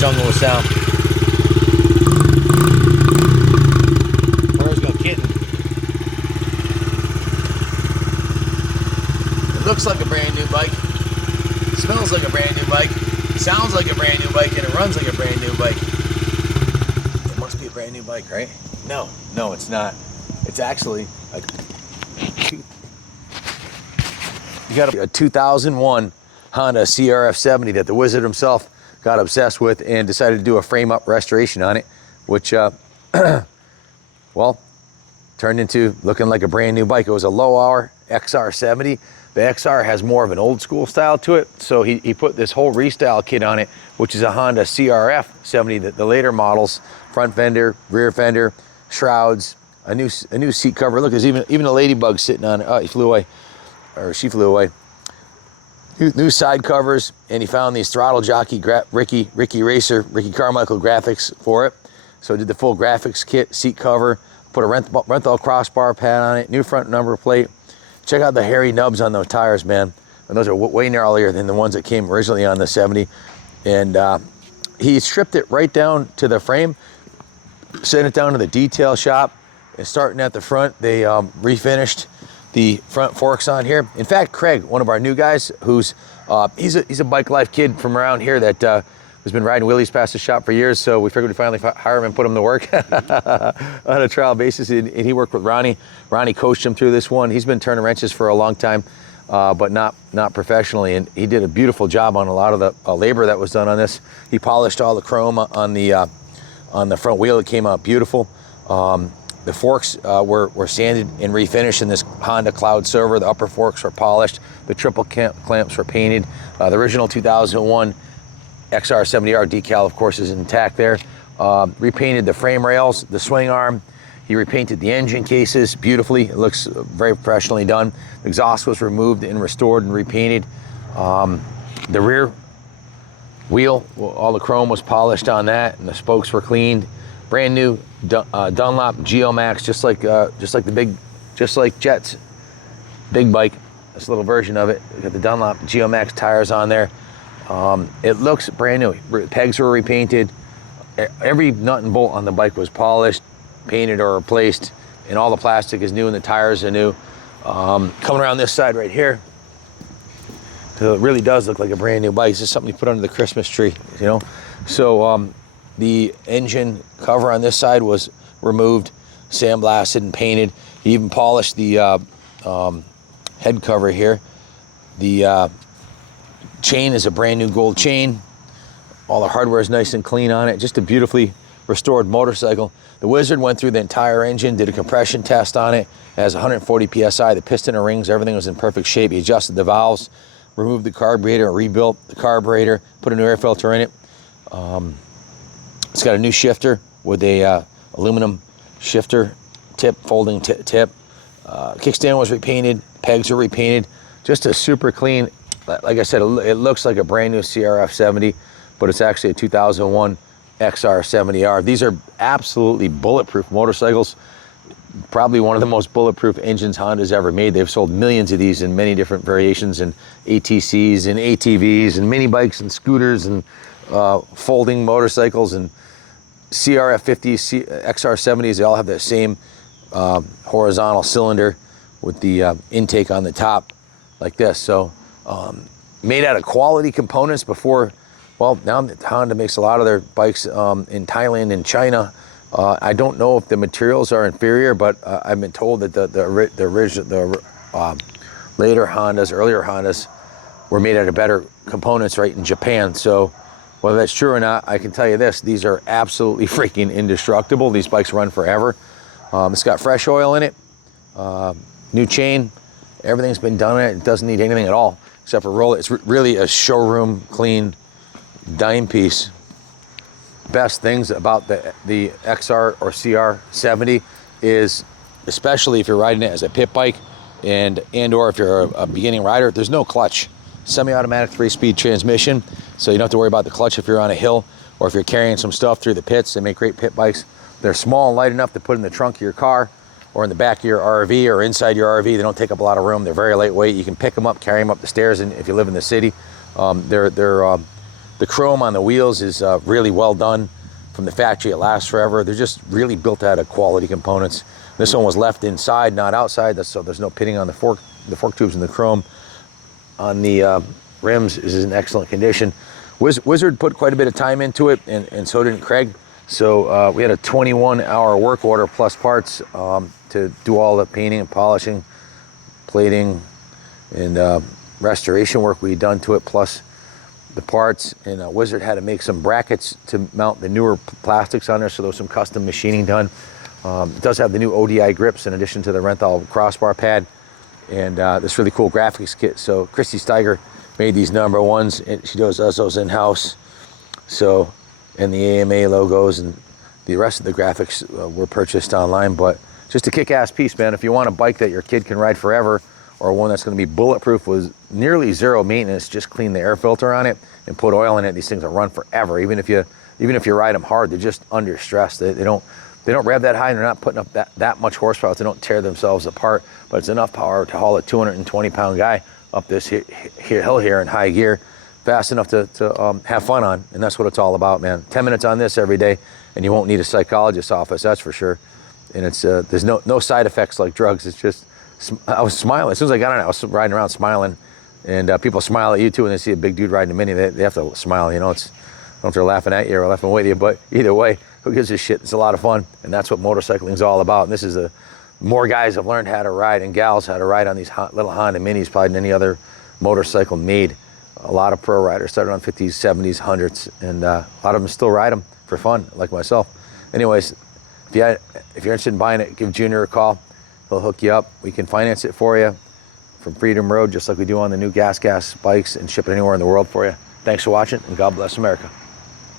jungle of sound. Where's go kitten? It looks like a brand new bike. It smells like a brand new bike. It sounds like a brand new bike, and it runs like a brand new bike. It must be a brand new bike, right? No, it's not. It's actually you got a 2001 Honda XR70 that the wizard himself got obsessed with and decided to do a frame up restoration on it, which well, turned into looking like a brand new bike. It was a low hour XR70. The XR has more of an old school style to it, so he put this whole restyle kit on it, which is a Honda CRF70, the later models, front fender, rear fender, shrouds, a new seat cover. Look, there's even a ladybug sitting on it. Oh, he flew away, or she flew away. New side covers, and he found these throttle jockey Ricky Carmichael graphics for it. So did the full graphics kit, seat cover, put a Renthal crossbar pad on it, new front number plate. Check out the hairy nubs on those tires, man. And those are way gnarlier than the ones that came originally on the 70. And he stripped it right down to the frame, sent it down to the detail shop, and starting at the front, they refinished the front forks on here. In fact, Craig, one of our new guys, who's he's a bike life kid from around here that has been riding wheelies past the shop for years, so we figured we'd finally hire him and put him to work on a trial basis, and he worked with Ronnie. Ronnie coached him through this one. He's been turning wrenches for a long time, but not professionally, and he did a beautiful job on a lot of the labor that was done on this. He polished all the chrome on the front wheel. It came out beautiful. The forks were sanded and refinished in this Honda Cloud Silver. The upper forks were polished. The triple clamps were painted. The original 2001 XR70R decal, of course, is intact there. Repainted the frame rails, the swing arm. He repainted the engine cases beautifully. It looks very professionally done. The exhaust was removed and restored and repainted. The rear wheel, all the chrome was polished on that, and the spokes were cleaned. Brand new Dunlop Geomax, just like Jet's big bike. This little version of it. We got the Dunlop Geomax tires on there. It looks brand new. Pegs were repainted. Every nut and bolt on the bike was polished, painted, or replaced, and all the plastic is new and the tires are new. Coming around this side right here, so it really does look like a brand new bike. It's just something you put under the Christmas tree, you know. So the engine cover on this side was removed, sandblasted, and painted. He even polished the head cover here. The chain is a brand new gold chain. All the hardware is nice and clean on it. Just a beautifully restored motorcycle. The Wizard went through the entire engine, did a compression test on it. It has 140 PSI, the piston and rings, everything was in perfect shape. He adjusted the valves, removed the carburetor, rebuilt the carburetor, put a new air filter in it. It's got a new shifter with a aluminum shifter tip, folding tip. Kickstand was repainted, pegs were repainted. Just a super clean, like I said, it looks like a brand new CRF70, but it's actually a 2001 XR70R. These are absolutely bulletproof motorcycles. Probably one of the most bulletproof engines Honda's ever made. They've sold millions of these in many different variations, and ATCs and ATVs and mini bikes and scooters and folding motorcycles and CRF50s, XR70s. They all have that same horizontal cylinder with the intake on the top like this. So made out of quality components before. Well, now Honda makes a lot of their bikes in Thailand and China. I don't know if the materials are inferior, but I've been told that the later Hondas, earlier Hondas, were made out of better components right in Japan. So whether that's true or not, I can tell you this: these are absolutely freaking indestructible. These bikes run forever. It's got fresh oil in it, new chain. Everything's been done in it. It doesn't need anything at all except for roll it. It's really a showroom clean dime piece. Best things about the XR or CR70 is, especially if you're riding it as a pit bike and or if you're a beginning rider, there's no clutch. Semi-automatic 3-speed transmission, so you don't have to worry about the clutch if you're on a hill or if you're carrying some stuff through the pits. They make great pit bikes. They're small and light enough to put in the trunk of your car or in the back of your RV or inside your RV. They don't take up a lot of room. They're very lightweight. You can pick them up, carry them up the stairs, and if you live in the city, they're The chrome on the wheels is really well done from the factory. It lasts forever. They're just really built out of quality components. This one was left inside, not outside, so there's no pitting on the fork tubes, and the chrome on the rims is in excellent condition. Wizard put quite a bit of time into it, and so did Craig. So we had a 21-hour work order plus parts to do all the painting and polishing, plating, and restoration work we'd done to it, plus the parts. And Wizard had to make some brackets to mount the newer plastics on there, so there was some custom machining done. It does have the new ODI grips in addition to the Renthal crossbar pad, and this really cool graphics kit. So Christy Steiger made these number ones, and she does those in-house. So, and the AMA logos and the rest of the graphics were purchased online. But just a kick-ass piece, man. If you want a bike that your kid can ride forever, or one that's going to be bulletproof with nearly zero maintenance, just clean the air filter on it and put oil in it. These things will run forever. Even if you ride them hard, they're just under stress. They don't rev that high, and they're not putting up that much horsepower. So they don't tear themselves apart, but it's enough power to haul a 220-pound guy up this hill here in high gear, fast enough to have fun on. And that's what it's all about, man. 10 minutes on this every day, and you won't need a psychologist's office, that's for sure. And it's there's no side effects like drugs. It's just, I was smiling. As soon as I got on it, I was riding around smiling. And people smile at you too when they see a big dude riding a Mini. They have to smile, you know. I don't know if they're laughing at you or laughing with you, but either way, who gives a shit? It's a lot of fun, and that's what motorcycling is all about. And this is more guys have learned how to ride, and gals how to ride on these little Honda Minis probably than any other motorcycle made. A lot of pro riders started on 50s, 70s, 100s, and a lot of them still ride them for fun, like myself. Anyways, if you're interested in buying it, give Junior a call. He'll hook you up. We can finance it for you from Freedom Road, just like we do on the new gas bikes, and ship it anywhere in the world for you. Thanks for watching, and God bless America.